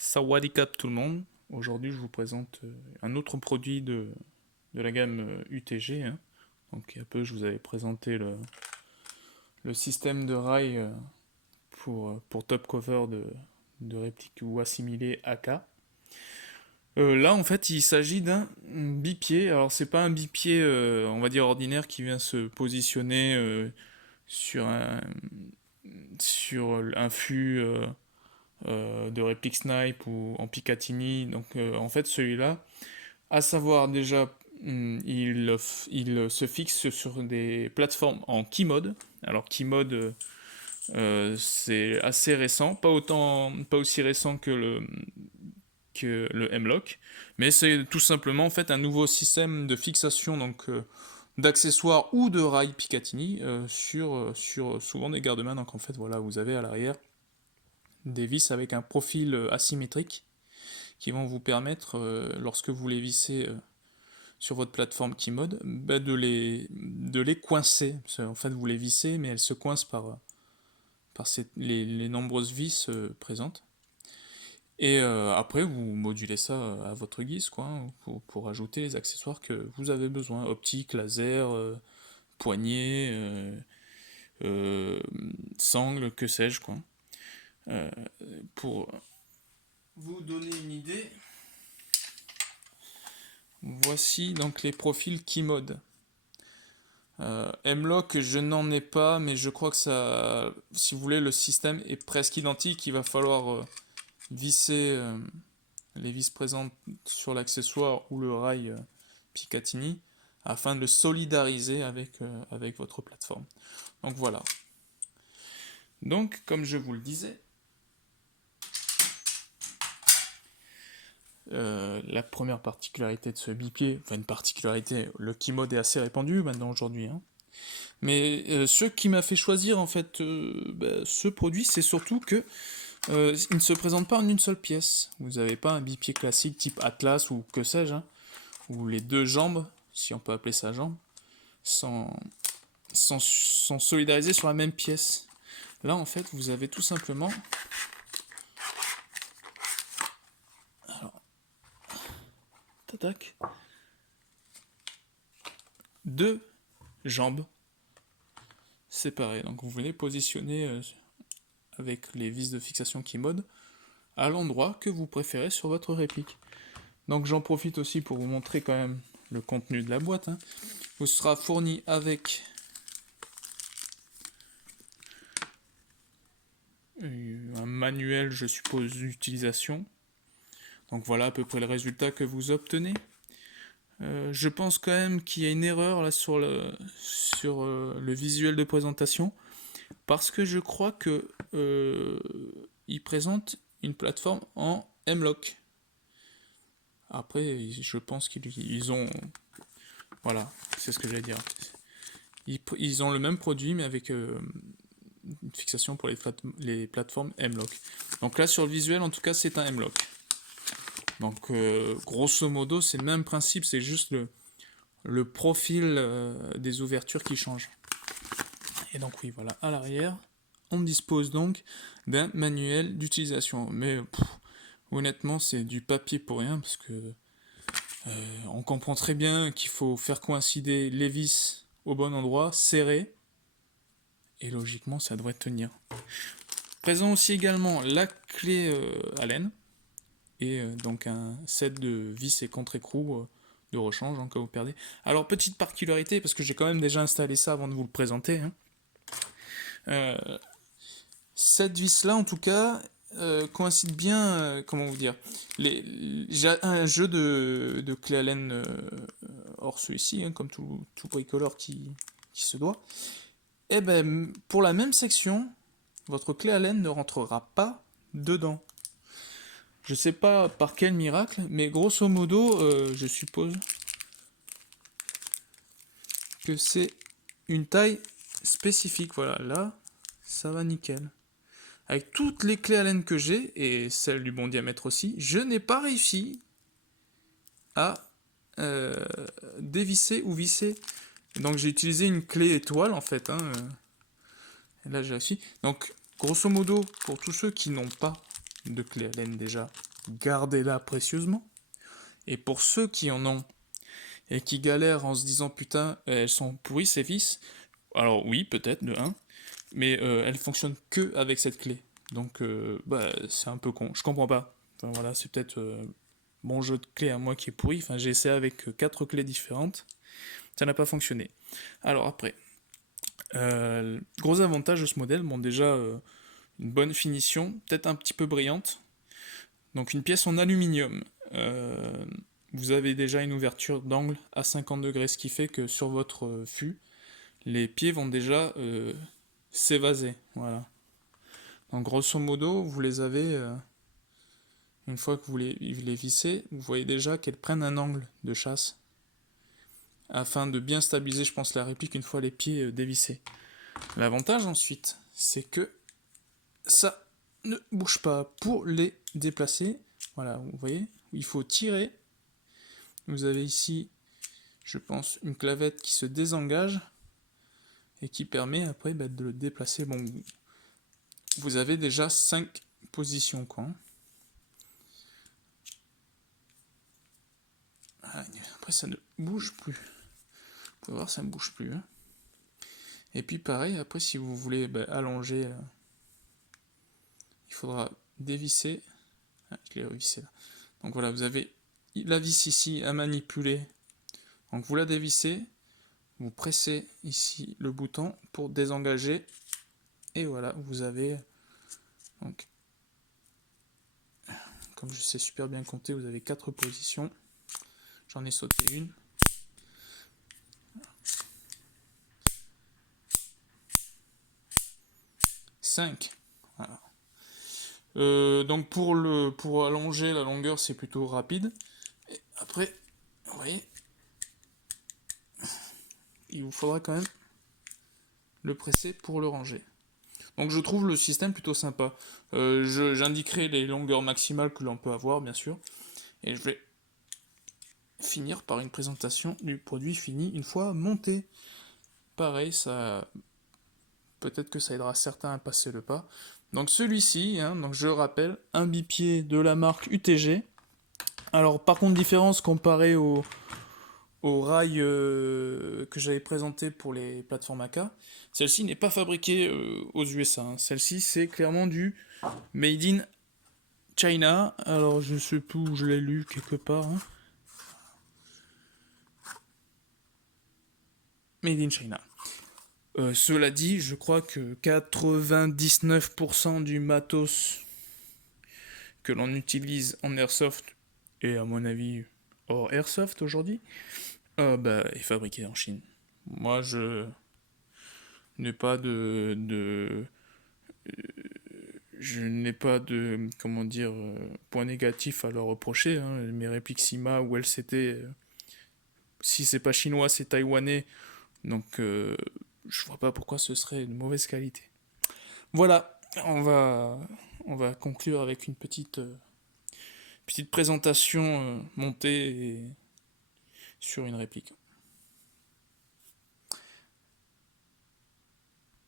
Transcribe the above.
Sawadee-Cap tout le monde. Aujourd'hui, je vous présente un autre produit de la gamme UTG, hein. Donc, il y a peu, je vous avais présenté le système de rail pour top cover de réplique ou assimilé AK. Là, en fait, il s'agit d'un bipied. Alors, c'est pas un bipied, on va dire, ordinaire qui vient se positionner sur un, sur un fût de réplique snipe ou en Picatinny. Donc en fait celui-là, à savoir déjà, il se fixe sur des plateformes en key mode. Alors key mode, c'est assez récent, pas aussi récent que le M-Lock, mais c'est tout simplement en fait un nouveau système de fixation donc d'accessoires ou de rails Picatinny sur souvent des garde-mains. Donc en fait voilà, vous avez à l'arrière des vis avec un profil asymétrique qui vont vous permettre, lorsque vous les vissez sur votre plateforme Keymode, bah, de les coincer. En fait, vous les vissez, mais elles se coincent par les nombreuses vis présentes. Et après, vous modulez ça à votre guise, quoi, hein, pour ajouter les accessoires que vous avez besoin. Optique, laser, poignée, sangle, que sais-je, quoi. Euh, pour vous donner une idée, voici donc les profils Keymode. M-Lock, je n'en ai pas, mais je crois que ça, si vous voulez, le système est presque identique. Il va falloir visser les vis présentes sur l'accessoire ou le rail Picatinny afin de le solidariser avec votre plateforme. Donc voilà. Donc, comme je vous le disais, la première particularité de ce bipied, enfin une particularité, le Keymode est assez répandu maintenant aujourd'hui, hein. Mais ce qui m'a fait choisir en fait ce produit, c'est surtout que il ne se présente pas en une seule pièce. Vous n'avez pas un bipied classique type Atlas ou que sais-je, hein, où les deux jambes, si on peut appeler ça jambe, sont, sont solidarisées sur la même pièce. Là en fait, vous avez tout simplement, alors, tac, deux jambes séparées. Donc vous venez positionner avec les vis de fixation Keymode à l'endroit que vous préférez sur votre réplique. Donc j'en profite aussi pour vous montrer quand même le contenu de la boîte, hein. Vous sera fourni avec un manuel, je suppose, d'utilisation. Donc voilà à peu près le résultat que vous obtenez. Je pense quand même qu'il y a une erreur là sur le visuel de présentation, parce que je crois que il présente une plateforme en M-Lock. Après, je pense qu'ils ont... Voilà, c'est ce que j'allais dire. Ils ont le même produit, mais avec une fixation pour les plateformes M-Lock. Donc là, sur le visuel, en tout cas, c'est un M-Lock. Donc, grosso modo, c'est le même principe, c'est juste le profil des ouvertures qui change. Et donc, oui, voilà, à l'arrière, on dispose donc d'un manuel d'utilisation. Mais honnêtement, c'est du papier pour rien, parce que on comprend très bien qu'il faut faire coïncider les vis au bon endroit, serrer, et logiquement, ça devrait tenir. Présent aussi également la clé Allen, et donc un set de vis et contre-écrou de rechange en cas où vous perdez. Alors, petite particularité, parce que j'ai quand même déjà installé ça avant de vous le présenter, hein. Cette vis-là, en tout cas, coïncide bien, comment vous dire, j'ai un jeu de clé Allen hors celui-ci, hein, comme tout bricoleur qui se doit. Et ben, pour la même section, votre clé Allen ne rentrera pas dedans. Je sais pas par quel miracle, mais grosso modo, je suppose que c'est une taille spécifique. Voilà, là, ça va nickel. Avec toutes les clés Allen que j'ai, et celle du bon diamètre aussi, je n'ai pas réussi à dévisser ou visser. Donc j'ai utilisé une clé étoile en fait, hein, et là j'ai réussi. Donc grosso modo, pour tous ceux qui n'ont pas de clé Allen déjà, gardez-la précieusement. Et pour ceux qui en ont et qui galèrent en se disant putain, elles sont pourries ces vis, alors oui, peut-être de 1, mais elles fonctionnent que avec cette clé. Donc c'est un peu con, je comprends pas. Enfin voilà, c'est peut-être mon jeu de clés à moi qui est pourri. Enfin, j'ai essayé avec 4 clés différentes, ça n'a pas fonctionné. Alors après, gros avantage de ce modèle, bon déjà une bonne finition, peut-être un petit peu brillante. Donc une pièce en aluminium. Vous avez déjà une ouverture d'angle à 50 degrés, ce qui fait que sur votre fût, les pieds vont déjà s'évaser. Voilà. Donc grosso modo, vous les avez, une fois que vous les vissez, vous voyez déjà qu'elles prennent un angle de chasse, afin de bien stabiliser, je pense, la réplique une fois les pieds dévissés. L'avantage ensuite, c'est que ça ne bouge pas. Pour les déplacer, voilà, vous voyez, il faut tirer. Vous avez ici, je pense, une clavette qui se désengage et qui permet après de le déplacer. Bon, vous avez déjà 5 positions, quoi. Après, ça ne bouge plus. Vous pouvez voir, ça ne bouge plus. Hein. Et puis pareil, après, si vous voulez allonger, il faudra dévisser. Ah, je l'ai revissé là. Donc voilà, vous avez la vis ici à manipuler. Donc vous la dévissez, vous pressez ici le bouton pour désengager. Et voilà, vous avez... Donc, comme je sais super bien compter, vous avez 4 positions. J'en ai sauté une. Cinq. Voilà. Donc pour allonger la longueur, c'est plutôt rapide. Et après, vous voyez, il vous faudra quand même le presser pour le ranger. Donc je trouve le système plutôt sympa. J'indiquerai les longueurs maximales que l'on peut avoir, bien sûr. Et je vais finir par une présentation du produit fini une fois monté. Pareil, ça peut-être que ça aidera certains à passer le pas. Donc celui-ci, donc je rappelle, un bipied de la marque UTG. Alors par contre, différence comparée au rail que j'avais présenté pour les plateformes AK, celle-ci n'est pas fabriquée aux USA. Hein. Celle-ci, c'est clairement du Made in China. Alors je ne sais plus où je l'ai lu quelque part. Hein. Made in China. Cela dit, je crois que 99% du matos que l'on utilise en airsoft, et à mon avis hors airsoft aujourd'hui, est fabriqué en Chine. Moi, je n'ai pas je n'ai pas de comment dire point négatif à leur reprocher. Hein. Mes répliques Sima ou LCT, si c'est pas chinois, c'est taïwanais. Donc, je vois pas pourquoi ce serait de mauvaise qualité. Voilà, on va conclure avec une petite présentation montée sur une réplique.